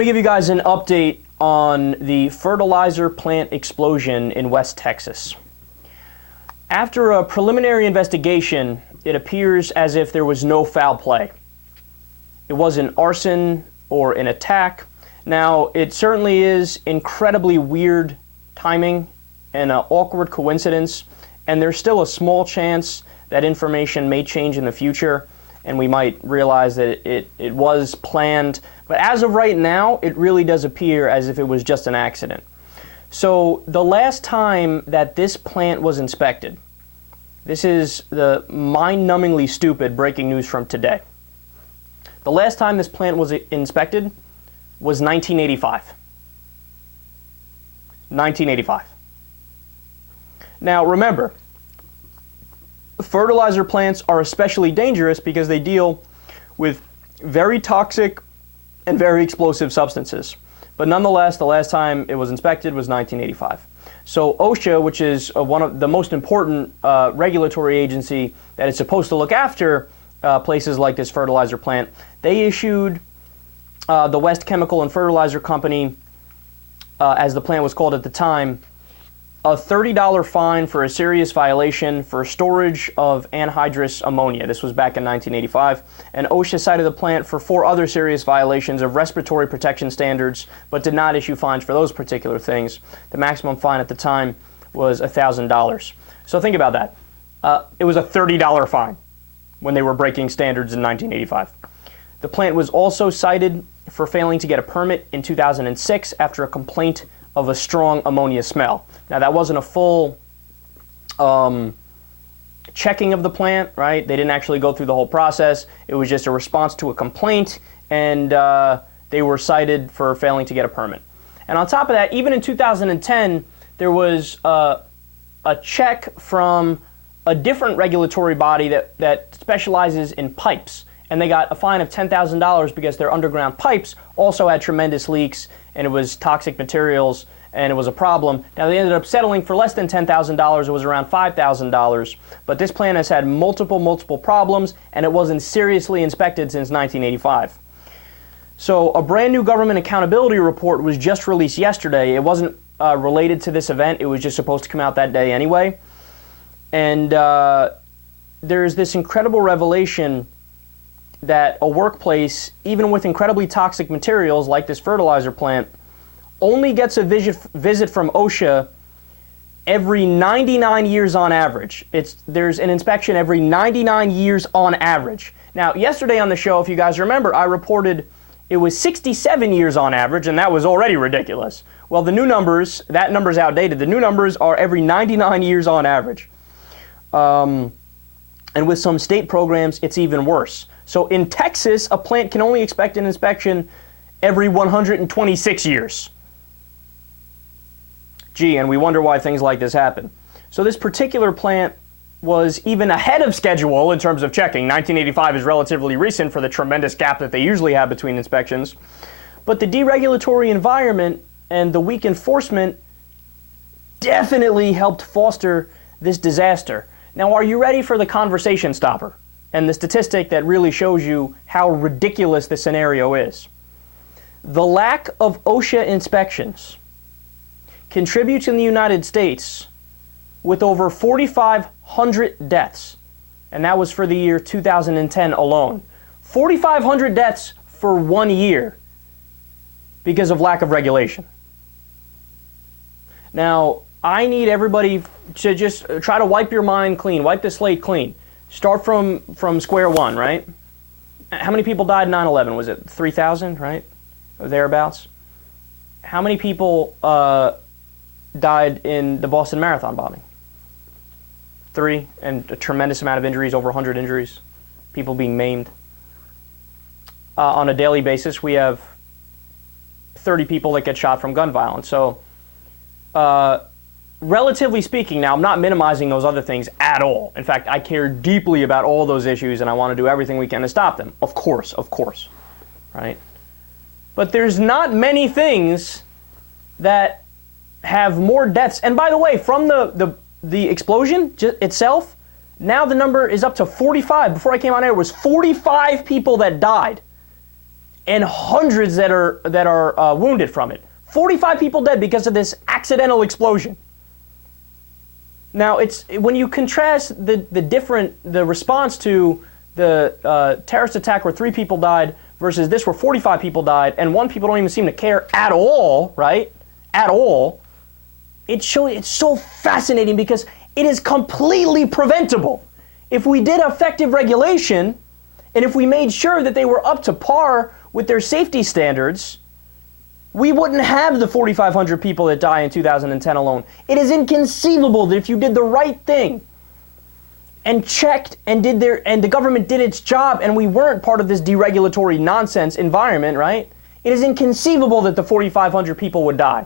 Let me give you guys an update on the fertilizer plant explosion in West Texas. After a preliminary investigation, it appears as if there was no foul play. It wasn't arson or an attack. Now, it certainly is incredibly weird timing and an awkward coincidence, and there's still a small chance that information may change in the future, and we might realize that it was planned. But as of right now, it really does appear as if it was just an accident. So the last time that this plant was inspected, this is the mind-numbingly stupid breaking news from today. The last time this plant was inspected was 1985. 1985. Now remember, fertilizer plants are especially dangerous because they deal with very toxic and very explosive substances. But nonetheless, the last time it was inspected was 1985. So OSHA, which is one of the most important regulatory agency that is supposed to look after places like this fertilizer plant, they issued the West Chemical and Fertilizer Company, as the plant was called at the time, a $30 fine for a serious violation for storage of anhydrous ammonia. This was back in 1985. And OSHA cited the plant for 4 other serious violations of respiratory protection standards, but did not issue fines for those particular things. The maximum fine at the time was $1,000. So think about that. It was a $30 fine when they were breaking standards in 1985. The plant was also cited for failing to get a permit in 2006 after a complaint of a strong ammonia smell. Now, that wasn't a full checking of the plant, right? They didn't actually go through the whole process. It was just a response to a complaint, and they were cited for failing to get a permit. And on top of that, even in 2010, there was a check from a different regulatory body that specializes in pipes, and they got a fine of $10,000 because their underground pipes also had tremendous leaks, and it was toxic materials, and it was a problem. Now, they ended up settling for less than $10,000. It was around $5,000. But this plant has had multiple problems, and it wasn't seriously inspected since 1985. So a brand new government accountability report was just released yesterday. It wasn't related to this event. It was just supposed to come out that day anyway. And there's this incredible revelation that a workplace, even with incredibly toxic materials like this fertilizer plant, only gets a visit from OSHA every 99 years on average. There's an inspection every 99 years on average. Now, yesterday on the show, if you guys remember, I reported it was 67 years on average, and that was already ridiculous. Well, the new numbers, that number's outdated. The new numbers are every 99 years on average. And with some state programs, it's even worse. So in Texas, a plant can only expect an inspection every 126 years. Gee, and we wonder why things like this happen. So this particular plant was even ahead of schedule in terms of checking. 1985 is relatively recent for the tremendous gap that they usually have between inspections. But the deregulatory environment and the weak enforcement definitely helped foster this disaster. Now, are you ready for the conversation stopper and the statistic that really shows you how ridiculous this scenario is? The lack of OSHA inspections contributes in the United States with over 4,500 deaths, and that was for the year 2010 alone. 4,500 deaths for 1 year because of lack of regulation. Now, I need everybody to just try to wipe your mind clean, wipe the slate clean. Start from square one, right? How many people died in 9/11? Was it 3,000, right? Or thereabouts? How many people died in the Boston Marathon bombing? 3, and a tremendous amount of injuries, over 100 injuries, people being maimed. On a daily basis, we have 30 people that get shot from gun violence. So, relatively speaking, now I'm not minimizing those other things at all. In fact, I care deeply about all those issues, and I want to do everything we can to stop them. Of course, right? But there's not many things that have more deaths. And by the way, from the explosion itself, now the number is up to 45. Before I came on air, it was 45 people that died. and hundreds that are wounded from it. 45 people dead because of this accidental explosion. Now, it's when you contrast the response to the terrorist attack where 3 people died versus this where 45 people died and 1 people don't even seem to care at all, right? At all. It's so fascinating because it is completely preventable. If we did effective regulation and if we made sure that they were up to par with their safety standards, we wouldn't have the 4,500 people that die in 2010 alone. It is inconceivable that if you did the right thing and checked and the government did its job and we weren't part of this deregulatory nonsense environment, right? It is inconceivable that the 4,500 people would die.